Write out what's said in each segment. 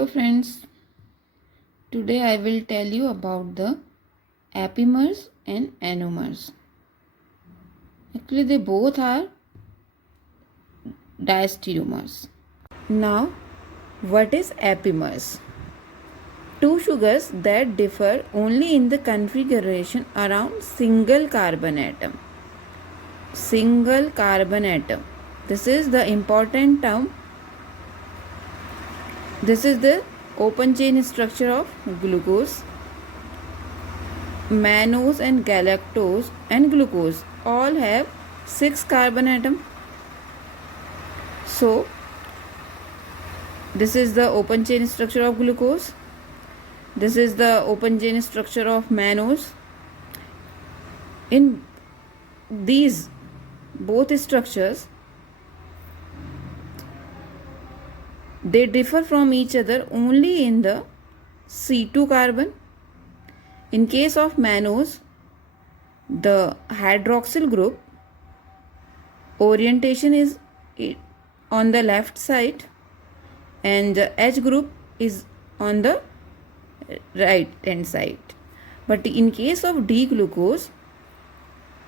Hello friends, today I will tell you about the apimers and anomers. Actually they both are diastereomers. Now what is apimers? Two sugars that differ only in the configuration around single carbon atom. Single carbon atom. This is the important term. This is the open chain structure of glucose. Mannose and galactose and glucose all have 6 carbon atom. So this is the open chain structure of glucose. This is the open chain structure of mannose. In these both structures, they differ from each other only in the C2 carbon. In case of mannose, the hydroxyl group orientation is on the left side and the H group is on the right hand side. But in case of D-glucose,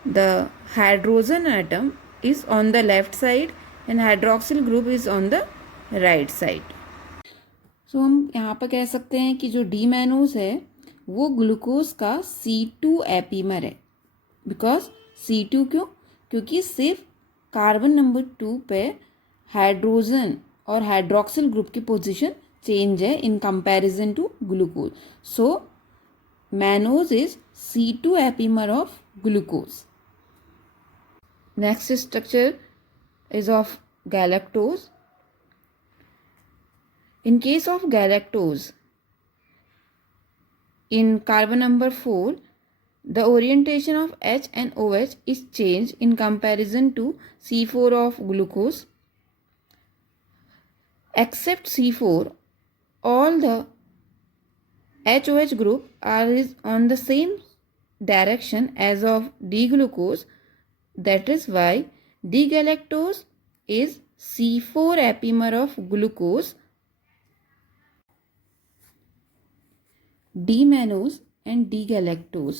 the hydrogen atom is on the left side and hydroxyl group is on the right side. So हम यहाँ पर कह सकते हैं कि जो D mannose है वो ग्लूकोज का C2 एपीमर है. बिकॉज C2 क्यों? क्योंकि सिर्फ कार्बन नंबर 2 पे हाइड्रोजन और हाइड्रोक्सिल ग्रुप की पोजीशन चेंज है in comparison to glucose. So mannose is C2 epimer of glucose. Next structure is of galactose. In case of galactose, in carbon number 4, the orientation of H and OH is changed in comparison to C4 of glucose. Except C4, all the HOH group is on the same direction as of D-glucose. That is why D-galactose is C4 epimer of glucose. D mannose and D galactose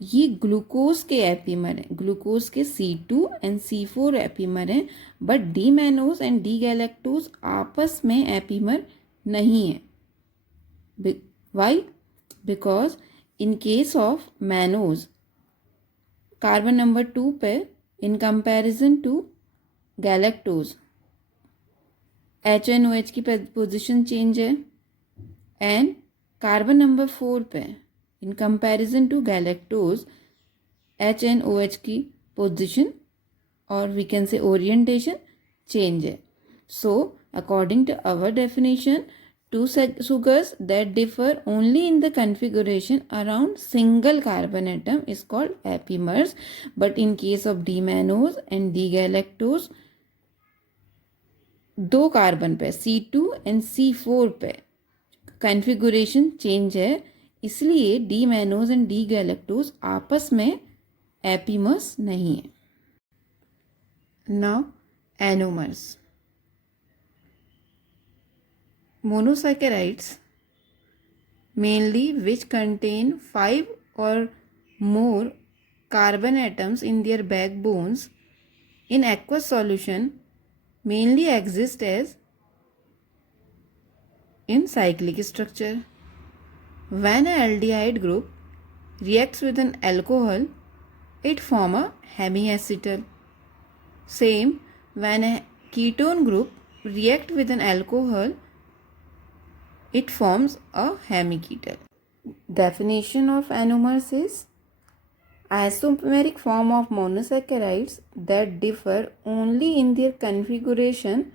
ये glucose के epimer हैं. Glucose के C2 and C4 epimer हैं. But D mannose and D galactose आपस में epimer नहीं है. Why? Because in case of mannose carbon number 2 पे in comparison to galactose H and O H की पोजिशन चेंज है. एंड कार्बन नंबर 4 पे in comparison to galactose H and O H की position और we can say orientation change है. So according to our definition, two sugars that differ only in the configuration around single carbon atom is called apimers. But in case of D-mannose and D-galactose, 2 carbon पे C2 and C4 पे configuration change है, इसलिए D mannose and D galactose आपस में epimers नहीं है. Now anomers. Monosaccharides mainly which contain 5 or more carbon atoms in their backbones in aqueous solution mainly exist as in cyclic structure. When an aldehyde group reacts with an alcohol, it forms a hemiacetal. Same, when a ketone group reacts with an alcohol, it forms a hemiketal. Definition of anomers is isomeric form of monosaccharides that differ only in their configuration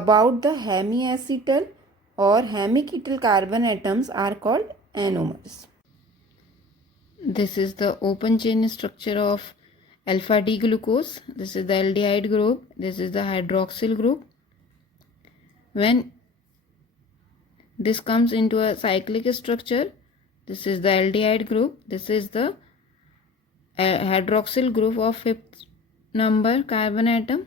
about the hemiacetal or hemiketal carbon atoms are called anomers. This is the open chain structure of alpha D glucose. This is the aldehyde group. This is the hydroxyl group. When this comes into a cyclic structure, this is the aldehyde group. This is the hydroxyl group of 5th number carbon atom.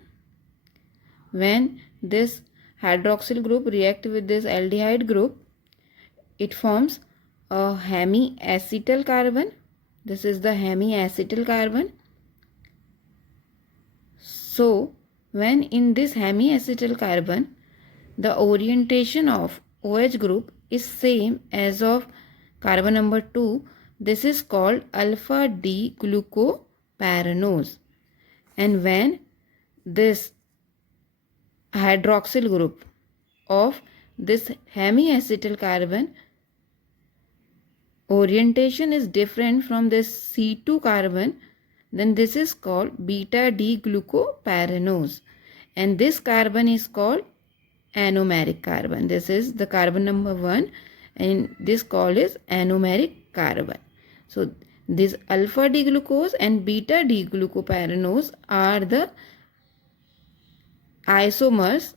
When this hydroxyl group react with this aldehyde group, it forms a hemiacetal carbon. This is the hemiacetal carbon. So when in this hemiacetal carbon, the orientation of OH group is same as of carbon number 2, this is called alpha D glucopyranose. And when this hydroxyl group of this hemiacetal carbon orientation is different from this C2 carbon, then this is called beta D glucopyranose, and this carbon is called anomeric carbon. This is the carbon number 1 and this called is anomeric carbon. So this alpha D glucose and beta D glucopyranose are the isomers